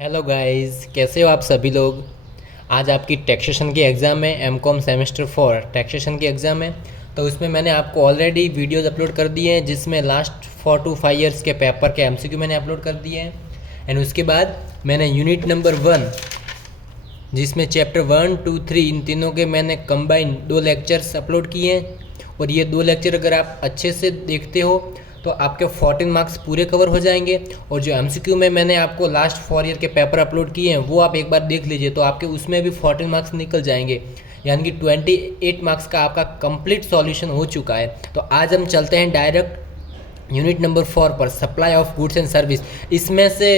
Hello guys, कैसे हो आप सभी लोग। आज आपकी टैक्सेशन की एग्ज़ाम है। एमकॉम सेमेस्टर 4 टैक्सेशन की एग्ज़ाम है। तो उसमें मैंने आपको ऑलरेडी वीडियोस अपलोड कर दिए हैं, जिसमें लास्ट 4 to 5 ईयर्स के पेपर के एमसीक्यू मैंने अपलोड कर दिए हैं। एंड उसके बाद मैंने यूनिट नंबर 1, जिसमें चैप्टर 1, 2, 3 इन तीनों के मैंने कंबाइन 2 लेक्चर्स अपलोड किए हैं। और ये 2 लेक्चर अगर आप अच्छे से देखते हो तो आपके 14 मार्क्स पूरे कवर हो जाएंगे। और जो एमसीक्यू में मैंने आपको लास्ट 4 ईयर के पेपर अपलोड किए हैं वो आप एक बार देख लीजिए, तो आपके उसमें भी 14 मार्क्स निकल जाएंगे, यानी कि 28 मार्क्स का आपका कंप्लीट सॉल्यूशन हो चुका है। तो आज हम चलते हैं डायरेक्ट यूनिट नंबर 4 पर, supply of goods and service. इसमें से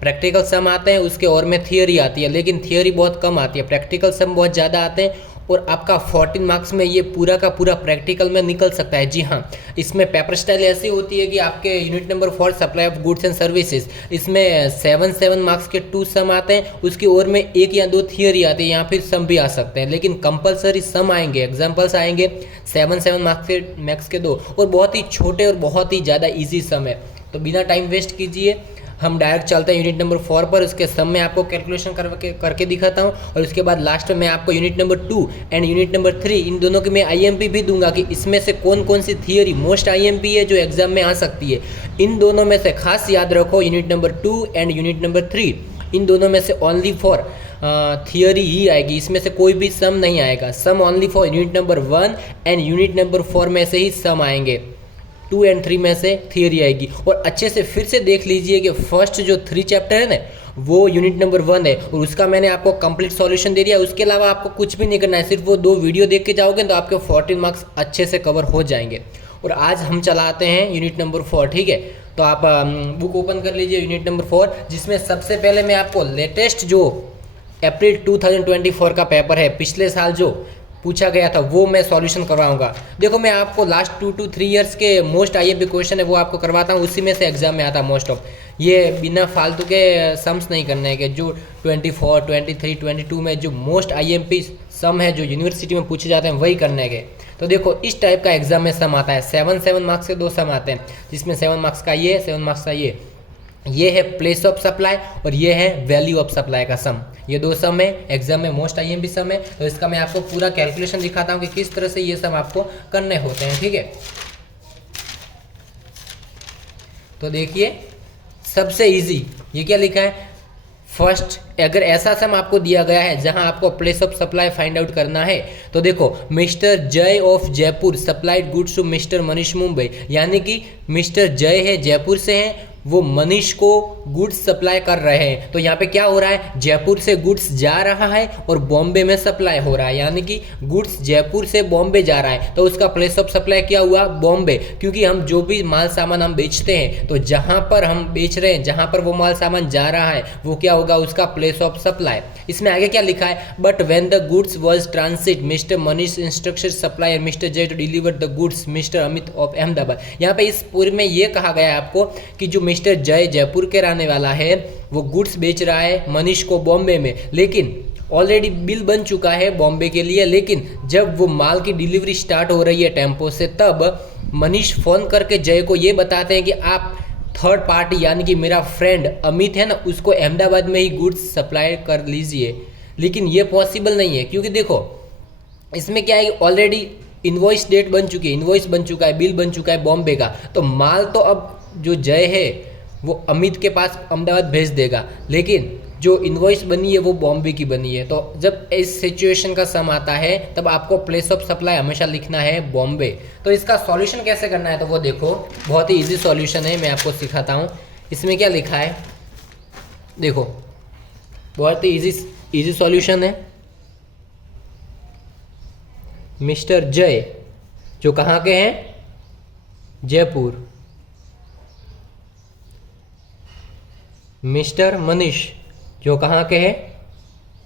प्रैक्टिकल सम आते हैं, उसके और में थियोरी आती है, लेकिन थियोरी बहुत कम आती है, प्रैक्टिकल सम बहुत ज़्यादा आते हैं। और आपका 14 मार्क्स में ये पूरा का पूरा प्रैक्टिकल में निकल सकता है। जी हाँ, इसमें पेपर स्टाइल ऐसी होती है कि आपके unit number 4 supply of goods and services, इसमें 7 मार्क्स के 2 सम आते हैं, उसकी ओर में 1 या 2 थियोरी आती है, या फिर सम भी आ सकते हैं, लेकिन कंपलसरी सम आएंगे, एग्जाम्पल्स आएंगे 7 मार्क्स के मैक्स के 2, और बहुत ही छोटे और बहुत ही ज़्यादा ईजी सम है। तो बिना टाइम वेस्ट कीजिए हम डायरेक्ट चलते हैं यूनिट नंबर 4 पर। उसके सम में आपको कैलकुलेशन करके दिखाता हूँ, और उसके बाद लास्ट में मैं आपको unit number 2 and unit number 3 इन दोनों की मैं आईएमपी भी दूंगा कि इसमें से कौन कौन सी थियोरी मोस्ट आईएमपी है जो एग्जाम में आ सकती है। इन दोनों में से खास याद रखो, unit number 2 and unit number 3 इन दोनों में से ओनली फॉर थियोरी ही आएगी, इसमें से कोई भी सम नहीं आएगा। Sum only for unit number 1 and unit number 4 में से ही सम आएंगे, 2 एंड 3 में से थियोरी आएगी। और अच्छे से फिर से देख लीजिए कि फर्स्ट जो 3 चैप्टर है ना, वो यूनिट नंबर 1 है, और उसका मैंने आपको कंप्लीट सॉल्यूशन दे दिया। उसके अलावा आपको कुछ भी नहीं करना है, सिर्फ वो 2 वीडियो देख के जाओगे तो आपके 14 मार्क्स अच्छे से कवर हो जाएंगे। और आज हम चलाते हैं यूनिट नंबर 4, ठीक है। तो आप बुक ओपन कर लीजिए यूनिट नंबर 4, जिसमें सबसे पहले मैं आपको लेटेस्ट जो अप्रैल 2024 का पेपर है, पिछले साल जो पूछा गया था, वो मैं सॉल्यूशन करवाऊंगा। देखो, मैं आपको लास्ट 2 to 3 ईयर्स के मोस्ट आईएमपी क्वेश्चन है वो आपको करवाता हूँ, उसी में से एग्जाम में आता है मोस्ट ऑफ। ये बिना फालतू के सम्स नहीं करने के, जो 24, 23, 22 में जो मोस्ट आईएमपी सम है जो यूनिवर्सिटी में पूछे जाते हैं वही करने के। तो देखो, इस टाइप का एग्जाम में सम आता है, 7 मार्क्स के 2 सम आते हैं, जिसमें 7 मार्क्स का ये, 7 मार्क्स का ये है प्लेस ऑफ सप्लाई, और ये है वैल्यू ऑफ सप्लाई का सम। ये 2 सम है, एग्जाम में मोस्ट आईएमपी सम है। तो इसका मैं आपको पूरा कैलकुलेशन दिखाता हूँ कि किस तरह से ये सम आपको करने होते हैं, ठीक है। तो देखिए, सबसे इजी ये क्या लिखा है, फर्स्ट, अगर ऐसा सम आपको दिया गया है जहां आपको place of supply find out करना है, तो देखो, mister Jay of Jaipur supplied goods to mister Manish Mumbai, यानी कि मिस्टर जय है जयपुर से हैं, वो मनीष को गुड्स सप्लाई कर रहे हैं। तो यहाँ पे क्या हो रहा है, जयपुर से गुड्स जा रहा है और बॉम्बे में सप्लाई हो रहा है, यानी कि गुड्स जयपुर से बॉम्बे जा रहा है, तो उसका प्लेस ऑफ सप्लाई क्या हुआ, बॉम्बे। क्योंकि हम जो भी माल सामान हम बेचते हैं, तो जहाँ पर हम बेच रहे हैं, जहाँ पर वो माल सामान जा रहा है, वो क्या होगा, उसका प्लेस ऑफ सप्लाई। इसमें आगे क्या लिखा है, but when the goods was transit mister Manish instruction supplier mister Jay to deliver the goods mister Amit of Ahmedabad. यहाँ पे इस पूरे में ये कहा गया है आपको कि जो मिस्टर जय जयपुर के रहने वाला है, वो गुड्स बेच रहा है मनीष को बॉम्बे में, लेकिन ऑलरेडी बिल बन चुका है बॉम्बे के लिए। लेकिन जब वो माल की डिलीवरी स्टार्ट हो रही है टेम्पो से, तब मनीष फोन करके जय को ये बताते हैं कि आप थर्ड पार्टी, यानी कि मेरा फ्रेंड अमित है ना, उसको अहमदाबाद में ही गुड्स सप्लाई कर लीजिए। लेकिन ये पॉसिबल नहीं है, क्योंकि देखो, इसमें क्या है, ऑलरेडी इनवॉइस डेट बन चुकी है, इनवॉइस बन चुका है, बिल बन चुका है बॉम्बे का, तो माल तो अब जो जय है वो अमित के पास अहमदाबाद भेज देगा, लेकिन जो इनवॉइस बनी है वो बॉम्बे की बनी है। तो जब इस सिचुएशन का सम आता है, तब आपको प्लेस ऑफ सप्लाई हमेशा लिखना है बॉम्बे। तो इसका सॉल्यूशन कैसे करना है, तो वो देखो, बहुत ही इजी सॉल्यूशन है, मैं आपको सिखाता हूँ। इसमें क्या लिखा है, देखो, बहुत ही इजी सॉल्यूशन है। मिस्टर जय जो कहाँ के हैं, जयपुर, मिस्टर मनीष जो कहाँ के हैं,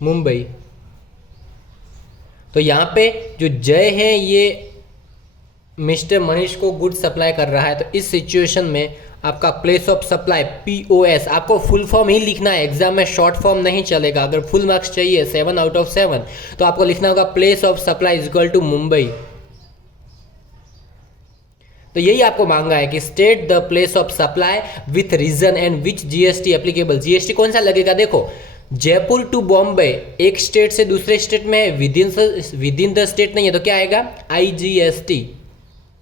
मुंबई। तो यहाँ पे जो जय है ये मिस्टर मनीष को गुड सप्लाई कर रहा है। तो इस सिचुएशन में आपका प्लेस ऑफ सप्लाई POS, आपको फुल फॉर्म ही लिखना है, एग्जाम में शॉर्ट फॉर्म नहीं चलेगा। अगर फुल मार्क्स चाहिए 7 out of 7, तो आपको लिखना होगा place of supply is equal to Mumbai. तो यही आपको मांगा है कि state the place of supply with reason and which GST applicable. GST कौन सा लगेगा, देखो जयपुर टू बॉम्बे एक स्टेट से दूसरे स्टेट में विद इन द स्टेट नहीं है तो क्या आएगा, IGST।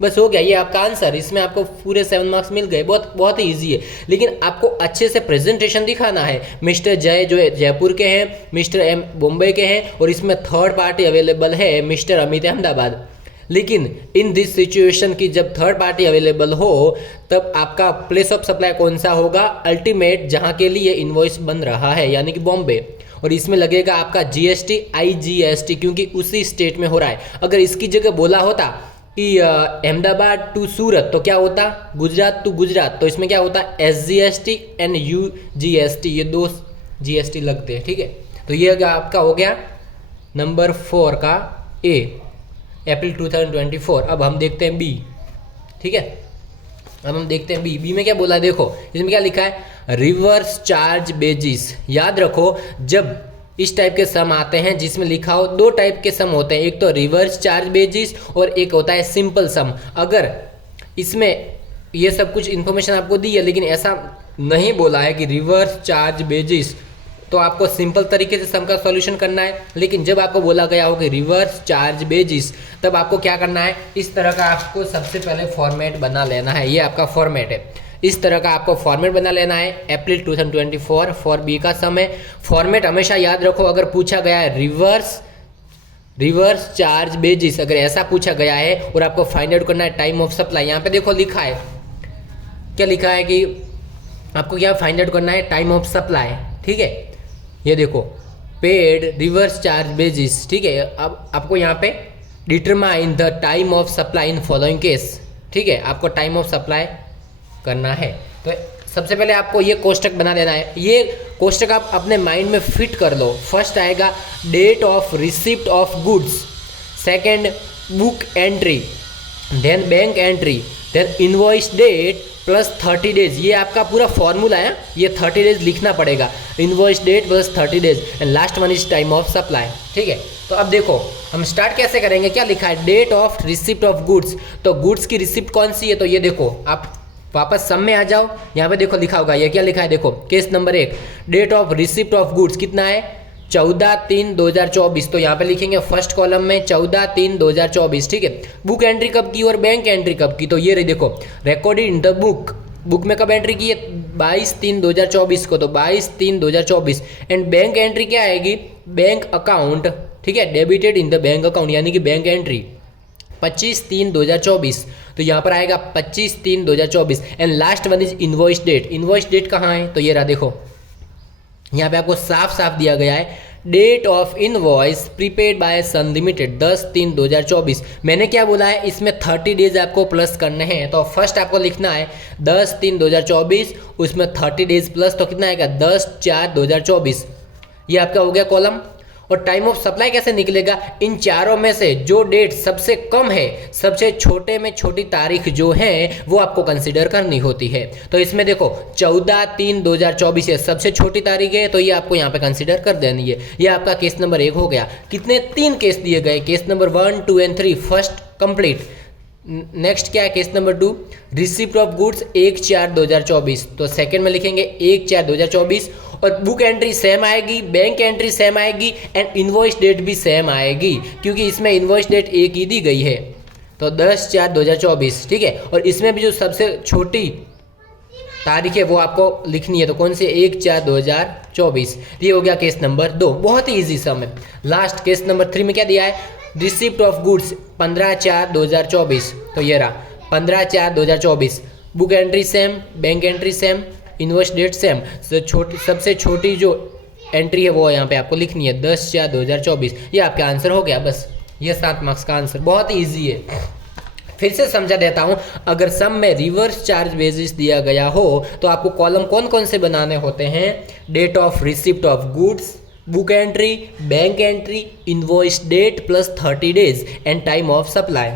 बस हो गया, ये आपका आंसर। इसमें आपको पूरे 7 मार्क्स मिल गए। बहुत ही इजी है, लेकिन आपको अच्छे से प्रेजेंटेशन दिखाना है। मिस्टर जय जो जयपुर के हैं, मिस्टर एम बॉम्बे के हैं, और इसमें थर्ड पार्टी अवेलेबल है मिस्टर अमित अहमदाबाद। लेकिन इन दिस सिचुएशन की जब थर्ड पार्टी अवेलेबल हो तब आपका प्लेस ऑफ सप्लाई कौन सा होगा, अल्टीमेट जहां के लिए इनवॉइस बन रहा है यानी कि बॉम्बे, और इसमें लगेगा आपका GST IGST क्योंकि उसी स्टेट में हो रहा है। अगर इसकी जगह बोला होता कि अहमदाबाद टू सूरत तो क्या होता, गुजरात टू गुजरात, तो इसमें क्या होता SGST एंड UGST, ये 2 GST लगते हैं। ठीक है, तो ये आपका हो गया नंबर 4 का A, अप्रैल 2024। अब हम देखते हैं B। ठीक है, अब हम देखते हैं बी में क्या बोला है, देखो इसमें क्या लिखा है, रिवर्स चार्ज बेजिस। याद रखो जब इस टाइप के सम आते हैं जिसमें लिखा हो, 2 टाइप के सम होते हैं, एक तो रिवर्स चार्ज बेजिस और एक होता है सिंपल सम। अगर इसमें ये सब कुछ इन्फॉर्मेशन आपको दी है लेकिन ऐसा नहीं बोला है कि रिवर्स चार्ज बेजिस, तो आपको सिंपल तरीके से सम का सॉल्यूशन करना है। लेकिन जब आपको बोला गया हो कि रिवर्स चार्ज बेजिस, तब आपको क्या करना है, इस तरह का आपको सबसे पहले फॉर्मेट बना लेना है। ये आपका फॉर्मेट है, इस तरह का आपको फॉर्मेट बना लेना है। अप्रैल 2024 फॉर बी का सम है। फॉर्मेट हमेशा याद रखो, अगर पूछा गया है रिवर्स चार्ज बेजिस, अगर ऐसा पूछा गया है और आपको फाइंड आउट करना है टाइम ऑफ सप्लाई, यहाँ पे देखो लिखा है, क्या लिखा है कि आपको क्या फाइंड आउट करना है, टाइम ऑफ सप्लाई। ठीक है, ये देखो पेड रिवर्स चार्ज बेजिस। ठीक है, अब आपको यहाँ पे determine the time of supply in following case. ठीक है, आपको टाइम ऑफ सप्लाई करना है। तो सबसे पहले आपको ये कोष्टक बना देना है। ये कोष्टक आप अपने माइंड में फिट कर लो। फर्स्ट आएगा date of receipt of goods, second book entry, then bank entry, then invoice date plus 30 days. ये आपका पूरा फॉर्मूला है, ये 30 डेज लिखना पड़ेगा। Invoice date plus 30 days and last one is time of supply. ठीक है, तो अब देखो हम स्टार्ट कैसे करेंगे, क्या लिखा है, date of receipt of goods. तो गुड्स की रिसिप्ट कौन सी है, तो ये देखो आप वापस सम में आ जाओ, यहाँ पे देखो लिखा होगा, ये क्या लिखा है, देखो case number 1 date of receipt of goods कितना है, 14/3/2024। तो यहाँ पे लिखेंगे फर्स्ट कॉलम में 14/3/2024। ठीक है, बुक एंट्री कब की और बैंक एंट्री कब की, तो ये रही देखो रिकॉर्डेड इन द बुक में कब एंट्री की है, 22/3/2024 को, तो 22/3/2024। एंड बैंक एंट्री क्या आएगी, बैंक अकाउंट। ठीक है, debited in the bank account यानी कि बैंक एंट्री 25/3/2024। तो यहाँ पर आएगा 25/3/2024 and last one is invoice date. Invoice date कहाँ है, तो ये रहा देखो, यहाँ पे आपको साफ साफ दिया गया है, date of invoice prepaid by Sun limited 10/3/2024। मैंने क्या बोला है, इसमें 30 डेज आपको प्लस करने हैं। तो फर्स्ट आपको लिखना है 10/3/2024, उसमें 30 डेज प्लस, तो कितना आएगा 10/4/2024। ये आपका हो गया कॉलम। और टाइम ऑफ सप्लाई कैसे निकलेगा, इन चारों में से जो डेट सबसे कम है, सबसे छोटे में छोटी तारीख जो है वो आपको कंसीडर करनी होती है। तो इसमें देखो 14/3/2024 है, सबसे छोटी तारीख है, तो ये आपको यहाँ पे कंसीडर कर देनी है। ये आपका केस नंबर 1 हो गया। कितने 3 केस दिए गए, case number 1, 2 and 3 first complete. Next क्या है, case number 2 receipt of goods 1/4/2024। तो सेकंड में लिखेंगे 1/4/2024 और बुक एंट्री सेम आएगी, बैंक एंट्री सेम आएगी एंड इनवॉइस डेट भी सेम आएगी क्योंकि इसमें इनवॉइस डेट एक ही दी गई है। तो 10/4/2024। ठीक है, और इसमें भी जो सबसे छोटी तारीख है वो आपको लिखनी है, तो कौन सी, 1/4/2024। ये हो गया केस नंबर 2, बहुत ही ईजी सम है। लास्ट केस नंबर 3 में क्या दिया है, रिसिप्ट ऑफ गुड्स 15/4/2024। तो ये रहा 15/4/2024, book entry same, bank entry same, invoice date same. सबसे छोटी जो एंट्री है वो यहाँ पे आपको लिखनी है 10/4/2024। ये आपका आंसर हो गया, बस ये 7 मार्क्स का आंसर, बहुत ही ईजी है। फिर से समझा देता हूँ, अगर सम में रिवर्स चार्ज बेसिस दिया गया हो तो आपको कॉलम कौन कौन से बनाने होते हैं, date of receipt of goods, book entry, bank entry, invoice date plus 30 days and time of supply.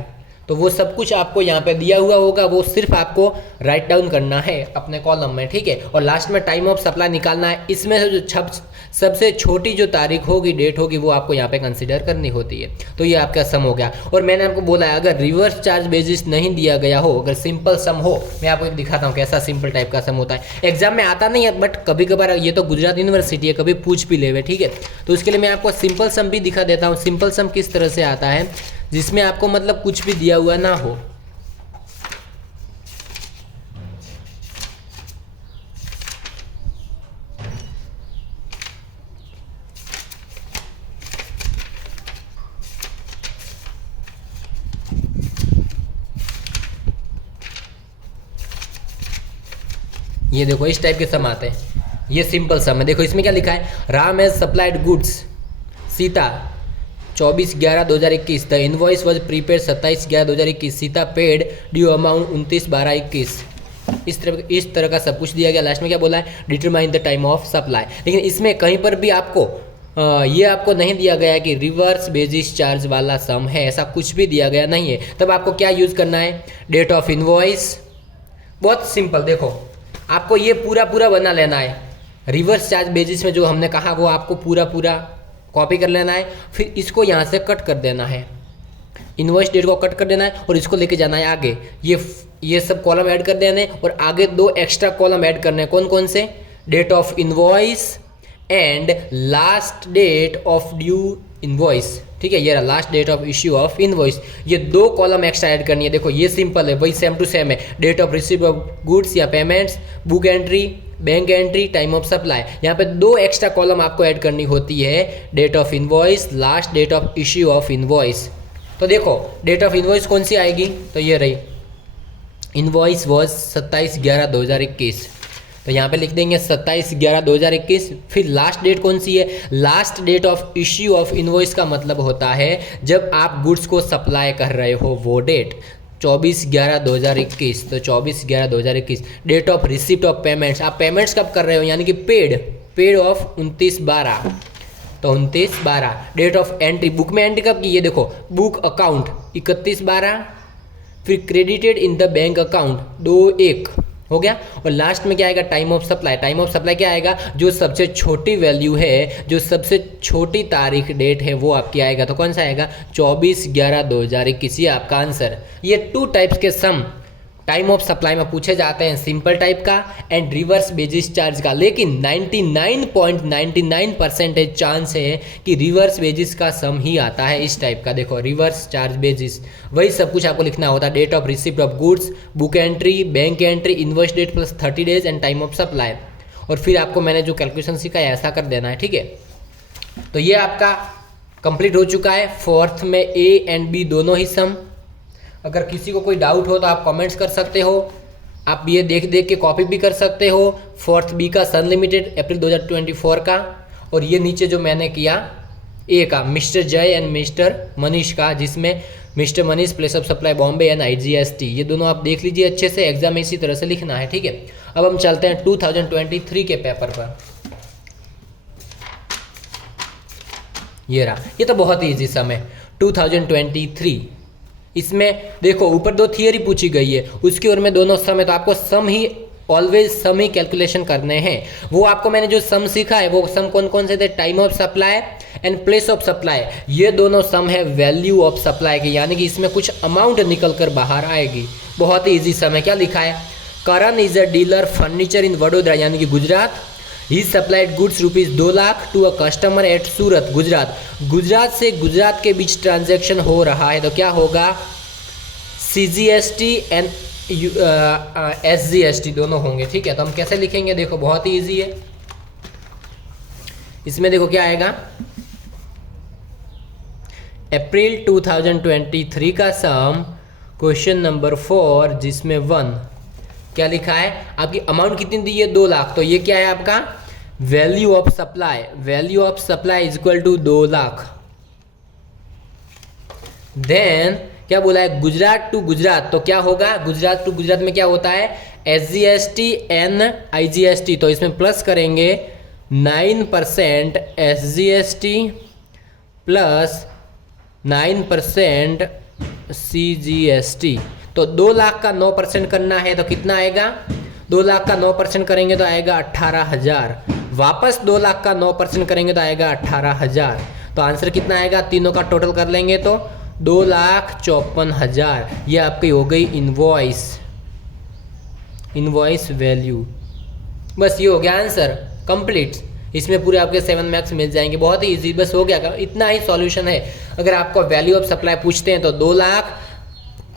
तो वो सब कुछ आपको यहाँ पे दिया हुआ होगा, वो सिर्फ आपको राइट डाउन करना है अपने कॉलम में, ठीक है। और लास्ट में टाइम ऑफ सप्लाई निकालना है। इसमें से जो सबसे छोटी जो तारीख होगी, डेट होगी, वो आपको यहाँ पे कंसीडर करनी होती है। तो ये आपका सम हो गया। और मैंने आपको बोला है अगर रिवर्स चार्ज बेसिस नहीं दिया गया हो, अगर सिंपल सम हो, मैं आपको एक दिखाता हूँ कैसा सिंपल टाइप का सम होता है। एग्जाम में आता नहीं है बट कभी कभार, ये तो गुजरात यूनिवर्सिटी है, कभी पूछ भी लेवे, ठीक है। तो उसके लिए मैं आपको सिंपल सम भी दिखा देता हूँ। सिंपल सम किस तरह से आता है, जिसमें आपको मतलब कुछ भी दिया हुआ ना हो। ये देखो इस टाइप के सम आते हैं, ये सिंपल सम है। देखो इसमें क्या लिखा है, Ram has supplied goods Sita 24/11/2021, the invoice was prepaid 27/11/2021, Sita paid due amount 29/12/21। इस तरह का सब कुछ दिया गया। लास्ट में क्या बोला है, determine the time of supply. लेकिन इसमें कहीं पर भी आपको ये आपको नहीं दिया गया है कि रिवर्स बेसिस चार्ज वाला सम है, ऐसा कुछ भी दिया गया नहीं है। तब आपको क्या यूज़ करना है, डेट ऑफ इनवॉइस। बहुत सिंपल, देखो आपको ये पूरा पूरा बना लेना है। रिवर्स चार्ज बेसिस में जो हमने कहा वो आपको पूरा पूरा कॉपी कर लेना है, फिर इसको यहाँ से कट कर देना है, इनवॉइस डेट को कट कर देना है और इसको लेके जाना है आगे। ये सब कॉलम ऐड कर देने और आगे 2 एक्स्ट्रा कॉलम ऐड करने हैं। कौन कौन से, date of invoice and last date of due invoice, ठीक है। ये last date of issue of invoice, ये 2 कॉलम एक्स्ट्रा ऐड करनी है। देखो ये सिंपल है, वही सेम टू सेम है। Date of receive of goods या payments, book entry, bank entry, time of supply. यहाँ पे 2 एक्स्ट्रा कॉलम आपको ऐड करनी होती है, date of invoice, last date of issue of invoice. तो देखो डेट ऑफ इनवॉइस कौन सी आएगी, तो ये रही, इनवॉइस वॉज 27/11/2021, तो यहाँ पे लिख देंगे 27/11/2021। फिर लास्ट डेट कौन सी है, last date of issue of invoice का मतलब होता है जब आप गुड्स को सप्लाई कर रहे हो वो डेट, 24/11/2021, तो 24/11/2021। Date of receipt of payments, आप पेमेंट्स कब कर रहे हो, यानी कि पेड ऑफ 29/12, तो 29/12। डेट ऑफ एंट्री, बुक में एंट्री कब की, ये देखो बुक अकाउंट 31/12, फिर credited in the bank account 2/1 हो गया। और लास्ट में क्या आएगा, time of supply. Time of supply क्या आएगा, जो सबसे छोटी वैल्यू है, जो सबसे छोटी तारीख डेट है वो आपकी आएगा। तो कौन सा आएगा, 24/11/2021, ये आपका आंसर। ये 2 टाइप्स के सम टाइम ऑफ सप्लाई में पूछे जाते हैं, सिंपल टाइप का एंड रिवर्स बेसिस चार्ज का। लेकिन 99.99% चांस है कि रिवर्स बेसिस का सम ही आता है इस टाइप का। देखो रिवर्स चार्ज बेसिस, वही सब कुछ आपको लिखना होता है, date of receipt of goods, book entry, bank entry, invoice date plus 30 days and time of supply. और फिर आपको मैंने जो कैलकुलेशन सिखाया ऐसा कर देना है, ठीक है। तो ये आपका कंप्लीट हो चुका है। 4th में A एंड B दोनों ही सम। अगर किसी को कोई डाउट हो तो आप कमेंट्स कर सकते हो, आप ये देख देख के कॉपी भी कर सकते हो। 4th B का सन लिमिटेड अप्रैल 2024 का, और ये नीचे जो मैंने किया A का मिस्टर जय एंड मिस्टर मनीष का, जिसमें mister Manish place of supply Bombay and IGST, ये दोनों आप देख लीजिए अच्छे से, एग्जाम में इसी तरह से लिखना है, ठीक है। अब हम चलते हैं 2023 के पेपर पर। ये रहा, ये तो बहुत ही ईजी सम है 2023। इसमें देखो ऊपर 2 थियरी पूछी गई है, उसकी ओर में दोनों सम है, तो आपको सम ही ऑलवेज सम ही कैलकुलेशन करने हैं। वो आपको मैंने जो सम सीखा है वो सम कौन कौन से थे, time of supply and place of supply. ये दोनों सम है वैल्यू ऑफ सप्लाई के, यानी कि इसमें कुछ अमाउंट निकल कर बाहर आएगी। बहुत ही ईजी सम है। क्या लिखा है, Karan is a dealer furniture in Vadodara, यानी कि Gujarat. He supplied goods ₹2 lakh to a customer at Surat, Gujarat. Gujarat से गुजरात के बीच ट्रांजैक्शन हो रहा है, तो क्या होगा, CGST एंड SGST दोनों होंगे, ठीक है। तो हम कैसे लिखेंगे, देखो बहुत ही ईजी है। इसमें देखो क्या आएगा, अप्रैल 2023 का सम, क्वेश्चन नंबर 4, जिसमें 1 क्या लिखा है, आपकी अमाउंट कितनी दी है, 2 लाख। तो ये क्या है आपका value of supply. Value of supply is equal to 2 lakh. Then क्या बोला है, गुजरात टू गुजरात, तो क्या होगा, गुजरात टू गुजरात में क्या होता है, SGST एन IGST, तो इसमें प्लस करेंगे 9% SGST प्लस 9% CGST। तो 2 लाख का 9% करना है तो कितना आएगा, 2 लाख का 9% करेंगे तो आएगा 18,000। वापस 2 लाख का 9% करेंगे तो आएगा 18,000। तो आंसर कितना आएगा, तीनों का टोटल कर लेंगे तो 2,54,000। ये आपकी हो गई इनवॉइस वैल्यू। बस ये हो गया आंसर कंप्लीट। इसमें पूरे आपके 7 मार्क्स मिल जाएंगे, बहुत ही इजी, बस हो गया, इतना ही सॉल्यूशन है। अगर आपको वैल्यू ऑफ सप्लाई पूछते हैं तो 2 लाख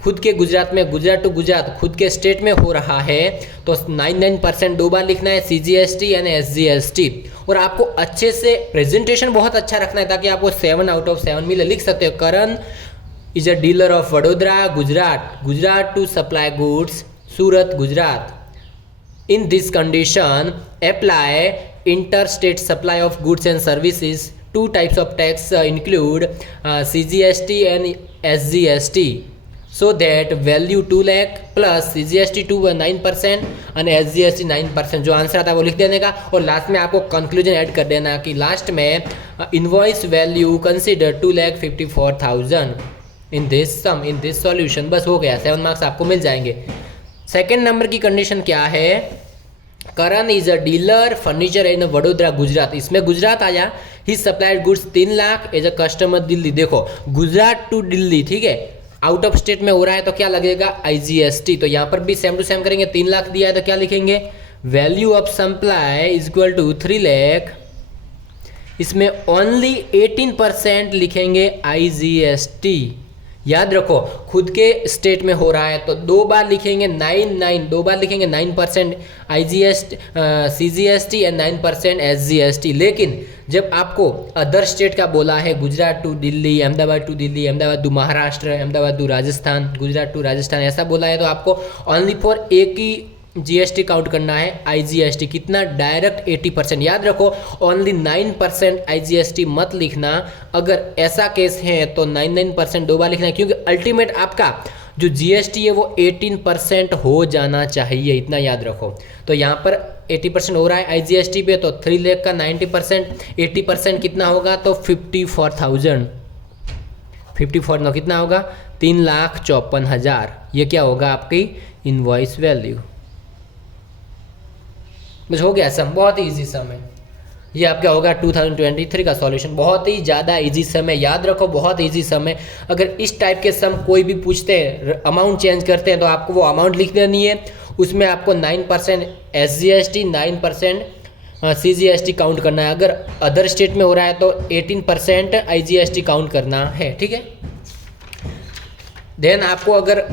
खुद के गुजरात में, गुजरात टू गुजरात खुद के स्टेट में हो रहा है तो 99% 2 बार लिखना है, CGST यानी SGST। और आपको अच्छे से प्रेजेंटेशन बहुत अच्छा रखना है ताकि आपको 7 आउट ऑफ 7 मिले। लिख सकते हो Karan is a dealer of Vadodara Gujarat to supply goods Surat Gujarat. In this condition, apply interstate supply of goods and services. 2 types of tax include CGST and SGST. So that value 2 lakh plus CGST 9% and SGST 9%। जो answer आता है वो लिख देने का और last में आपको कंक्लूजन ऐड कर देना कि लास्ट में invoice value consider 2,54,000 in this solution. बस हो गया, 7 मार्क्स आपको मिल जाएंगे। सेकेंड नंबर की कंडीशन क्या है, Karan is a dealer furniture in Vadodara Gujarat. इसमें गुजरात आया, he supplied goods 3 lakh as a customer Delhi. देखो गुजरात टू दिल्ली, ठीक है, आउट ऑफ स्टेट में हो रहा है तो क्या लगेगा, IGST। तो यहाँ पर भी सेम टू सेम करेंगे, 3 लाख दिया है तो क्या लिखेंगे, value of supply is equal to 3 lakh. इसमें ओनली 18% लिखेंगे IGST। याद रखो खुद के स्टेट में हो रहा है तो 2 बार लिखेंगे 2 बार लिखेंगे 9% IGST CGST एंड 9% SGST। लेकिन जब आपको अदर स्टेट का बोला है, Gujarat to Delhi, Ahmedabad to Delhi, Ahmedabad to Maharashtra, Ahmedabad to Rajasthan, Gujarat to Rajasthan, ऐसा बोला है तो आपको ओनली फॉर एक ही GST काउंट करना है, IGST। कितना, डायरेक्ट 80%। याद रखो ओनली 9% IGST मत लिखना। अगर ऐसा केस है तो 99% 2 बार लिखना है, क्योंकि अल्टीमेट आपका जो GST है वो 18% हो जाना चाहिए, इतना याद रखो। तो यहाँ पर 80% हो रहा है IGST पे, तो 3 लाख का 90% 80% कितना होगा, तो 54,000। 54 नो कितना होगा, 3,54,000। ये क्या होगा, आपकी इनवॉइस वैल्यू। बस हो गया सम, बहुत ही इजी सम है। ये आपका होगा 2023 का सॉल्यूशन। बहुत ही ज़्यादा इजी सम है, याद रखो बहुत इजी सम है। अगर इस टाइप के सम कोई भी पूछते हैं, अमाउंट चेंज करते हैं तो आपको वो अमाउंट लिख देनी है। उसमें आपको 9% SGST 9% CGST काउंट करना है। अगर अदर स्टेट में हो रहा है तो 18% IGST काउंट करना है, ठीक है। देन आपको अगर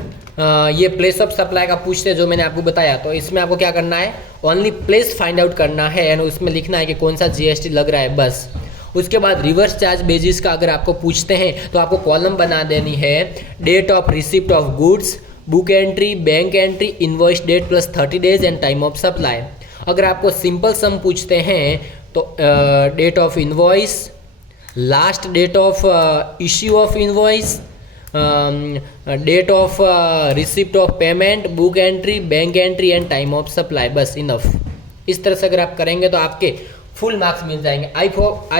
ये प्लेस ऑफ सप्लाई का पूछते हैं जो मैंने आपको बताया, तो इसमें आपको क्या करना है, ओनली प्लेस फाइंड आउट करना है एंड उसमें लिखना है कि कौन सा GST लग रहा है, बस। उसके बाद रिवर्स चार्ज बेसिस का अगर आपको पूछते हैं तो आपको कॉलम बना देनी है, date of receipt of goods, book entry, bank entry, invoice date plus 30 days and time of supply. अगर आपको सिंपल सम पूछते हैं तो date of invoice, last date of issue of invoice, date of receipt of payment, book entry, bank entry and time of supply, बस enough. इस तरह से अगर आप करेंगे तो आपके फुल मार्क्स मिल जाएंगे। आई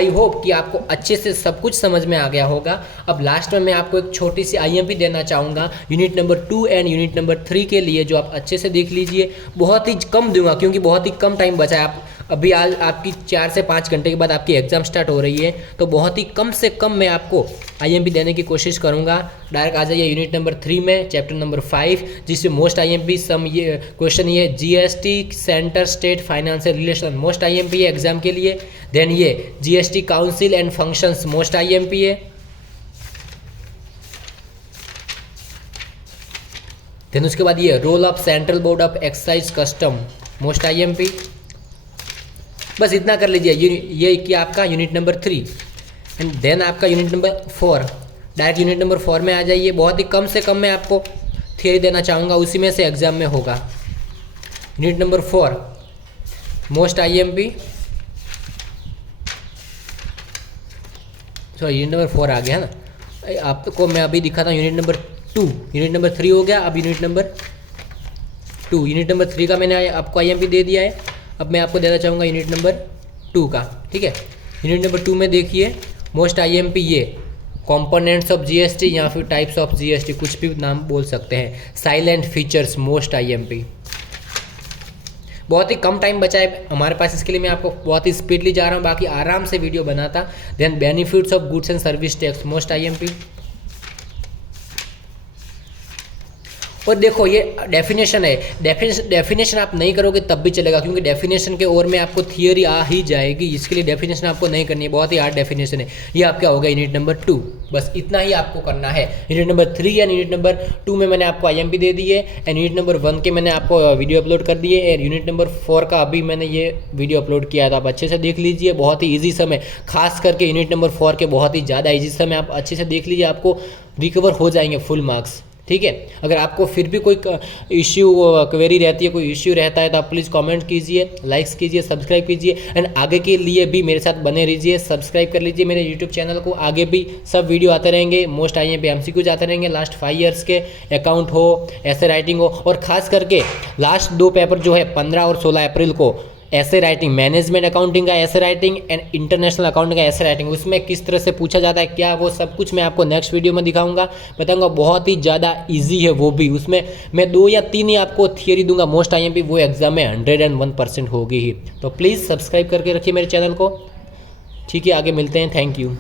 होप कि आपको अच्छे से सब कुछ समझ में आ गया होगा। अब लास्ट में मैं आपको एक छोटी सी IMP देना चाहूँगा unit number 2 and unit number 3 के लिए, जो आप अच्छे से देख लीजिए। बहुत ही कम दूंगा क्योंकि बहुत ही कम टाइम बचा है। आप अभी आज आपकी 4 से 5 घंटे के बाद आपकी एग्ज़ाम स्टार्ट हो रही है, तो बहुत ही कम से कम मैं आपको IMP देने की कोशिश करूंगा। डायरेक्ट आ जाइए यूनिट नंबर 3 में, चैप्टर नंबर 5, जिसमें मोस्ट IMP सम ये क्वेश्चन ये GST centre state financial relation most IMP है एग्जाम के लिए। देन ये GST council and functions most IMP है। देन उसके बाद ये role of central board of excise custom most IMP। बस इतना कर लीजिए। ये कि आपका यूनिट नंबर 3 एंड देन आपका unit number 4। Direct unit number 4 में आ जाइए। बहुत ही कम से कम मैं आपको थियरी देना चाहूँगा, उसी में से एग्जाम में होगा। Unit number 4 most IMP, sorry unit number 4 आ गया ना। आपको मैं अभी दिखाता हूँ यूनिट नंबर 2। यूनिट नंबर 3 हो गया, अब यूनिट नंबर 2। यूनिट नंबर 3 का मैंने आपको IMP दे दिया है। अब मैं आपको देना चाहूँगा यूनिट नंबर 2 का, ठीक है। यूनिट नंबर 2 में देखिए मोस्ट IMP ये कंपोनेंट्स ऑफ जीएसटी या फिर टाइप्स ऑफ जीएसटी, कुछ भी नाम बोल सकते हैं। Salient features most IMP. बहुत ही कम टाइम बचा है हमारे पास, इसके लिए मैं आपको बहुत ही स्पीडली जा रहा हूँ, बाकी आराम से वीडियो बनाता। Then benefits of goods and service tax most IMP. और देखो ये डेफिनेशन है, डेफिनेशन आप नहीं करोगे तब भी चलेगा, क्योंकि डेफिनेशन के ओर में आपको थियरी आ ही जाएगी, इसके लिए डेफिनेशन आपको नहीं करनी है, बहुत ही हार्ड डेफिनेशन है। ये आपका होगा यूनिट नंबर 2, बस इतना ही आपको करना है। Unit number 3 and unit number 2 में मैंने आपको आईएमपी दे दी है, एंड यूनिट नंबर 1 के मैंने आपको वीडियो अपलोड कर दिए, एंड यूनिट नंबर 4 का अभी मैंने ये वीडियो अपलोड किया था, आप अच्छे से देख लीजिए। बहुत ही ईजी समय, खास करके यूनिट नंबर 4 के बहुत ही ज़्यादा ईजी समय, आप अच्छे से देख लीजिए, आपको रिकवर हो जाएंगे फुल मार्क्स, ठीक है। अगर आपको फिर भी कोई इश्यू क्वेरी रहती है, कोई इश्यू रहता है, तो आप प्लीज़ कमेंट कीजिए, लाइक्स कीजिए, सब्सक्राइब कीजिए, एंड आगे के लिए भी मेरे साथ बने रहिए। सब्सक्राइब कर लीजिए मेरे यूट्यूब चैनल को, आगे भी सब वीडियो आते रहेंगे, मोस्ट आईएमपी एमसीक्यूज आते रहेंगे, लास्ट 5 ईयर्स के अकाउंट हो, ऐसे राइटिंग हो, और खास करके लास्ट 2 पेपर जो है 15 और 16 अप्रैल को ऐसे राइटिंग, मैनेजमेंट अकाउंटिंग का ऐसे राइटिंग एंड इंटरनेशनल अकाउंटिंग का ऐसे राइटिंग, उसमें किस तरह से पूछा जाता है क्या, वो सब कुछ मैं आपको नेक्स्ट वीडियो में दिखाऊंगा, बताऊंगा। बहुत ही ज़्यादा इजी है वो भी, उसमें मैं 2 या 3 ही आपको थियरी दूंगा, मोस्ट आईएमपी वो एग्जाम में 101% होगी ही। तो प्लीज़ सब्सक्राइब करके रखिए मेरे चैनल को, ठीक है। आगे मिलते हैं, थैंक यू।